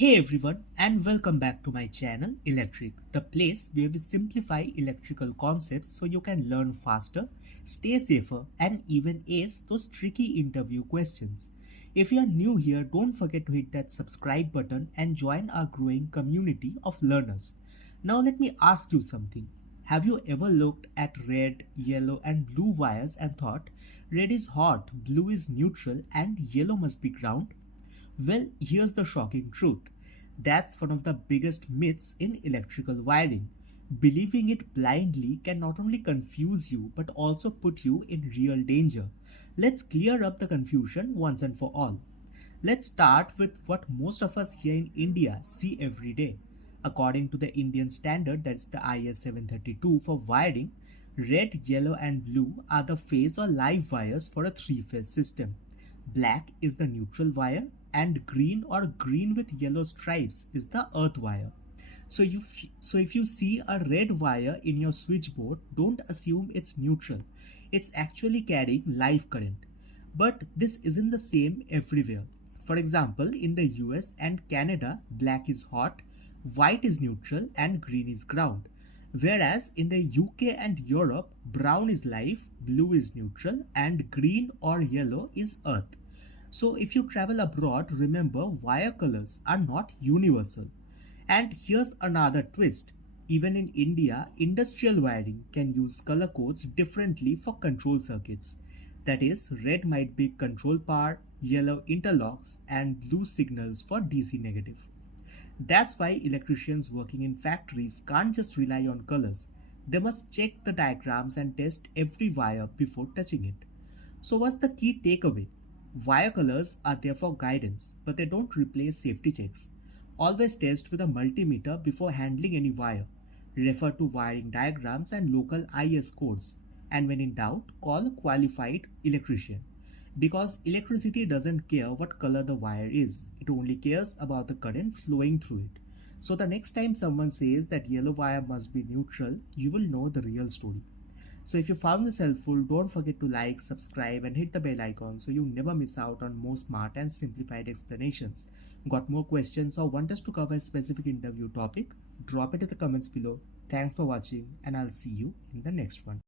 Hey everyone, and welcome back to my channel Electric, the place where we simplify electrical concepts so you can learn faster, stay safer, and even ace those tricky interview questions. If you are new here, don't forget to hit that subscribe button and join our growing community of learners. Now let me ask you something. Have you ever looked at red, yellow, and blue wires and thought red is hot, blue is neutral, and yellow must be ground? Well, here's the shocking truth. That's one of the biggest myths in electrical wiring. Believing it blindly can not only confuse you but also put you in real danger. Let's clear up the confusion once and for all. Let's start with what most of us here in India see every day. According to the Indian standard, that's the IS 732 for wiring, red, yellow, and blue are the phase or live wires for a three-phase system. Black is the neutral wire, and green or green with yellow stripes is the earth wire. So if you see a red wire in your switchboard, don't assume it's neutral. It's actually carrying live current. But this isn't the same everywhere. For example, in the US and Canada, black is hot, white is neutral, and green is ground. Whereas in the UK and Europe, brown is live, blue is neutral, and green or yellow is earth. So if you travel abroad, remember wire colors are not universal. And here's another twist. Even in India, industrial wiring can use color codes differently for control circuits. That is, red might be control power, yellow interlocks, and blue signals for DC negative. That's why electricians working in factories can't just rely on colors. They must check the diagrams and test every wire before touching it. So what's the key takeaway? Wire colors are there for guidance, but they don't replace safety checks. Always test with a multimeter before handling any wire. Refer to wiring diagrams and local IS codes. And when in doubt, call a qualified electrician. Because electricity doesn't care what color the wire is, it only cares about the current flowing through it. So the next time someone says that yellow wire must be neutral, you will know the real story. So if you found this helpful, don't forget to like, subscribe, and hit the bell icon so you never miss out on more smart and simplified explanations. Got more questions or want us to cover a specific interview topic? Drop it in the comments below. Thanks for watching, and I'll see you in the next one.